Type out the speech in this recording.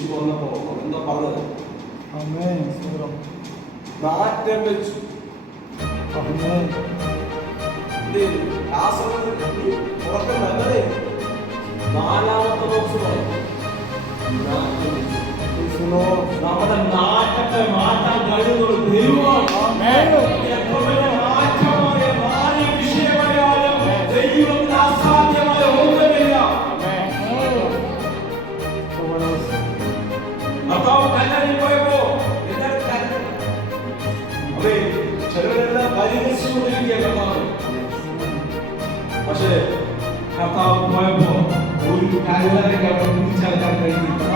യേശു വന്നപ്പോ എന്താ പറഞ്ഞത്? നാറ്റം വെച്ചു. ഉറക്കം നല്ലതേ. നാലാമത്തെ ബോക്സ് നമ്മുടെ നാട്ടത്തെ മാറ്റാൻ കഴിയുന്നത് ദൈവമാണ്. ദൈവത്തിന് അസാധ്യമായ ഒന്നുമില്ല. ഭർത്താവ് കല്ലറിൽ പോയപ്പോ എല്ലാവരും കരഞ്ഞു. അതെ, ചിലരെല്ലാം പരിഹസിച്ചുകൊണ്ടിരിക്കുക കർത്താവ്. പക്ഷേ കർത്താവ് പോയപ്പോ ഒരു കല്ലറയ്ക്ക് അവിടെ പിടിച്ചെടുക്കാൻ കഴിഞ്ഞില്ല.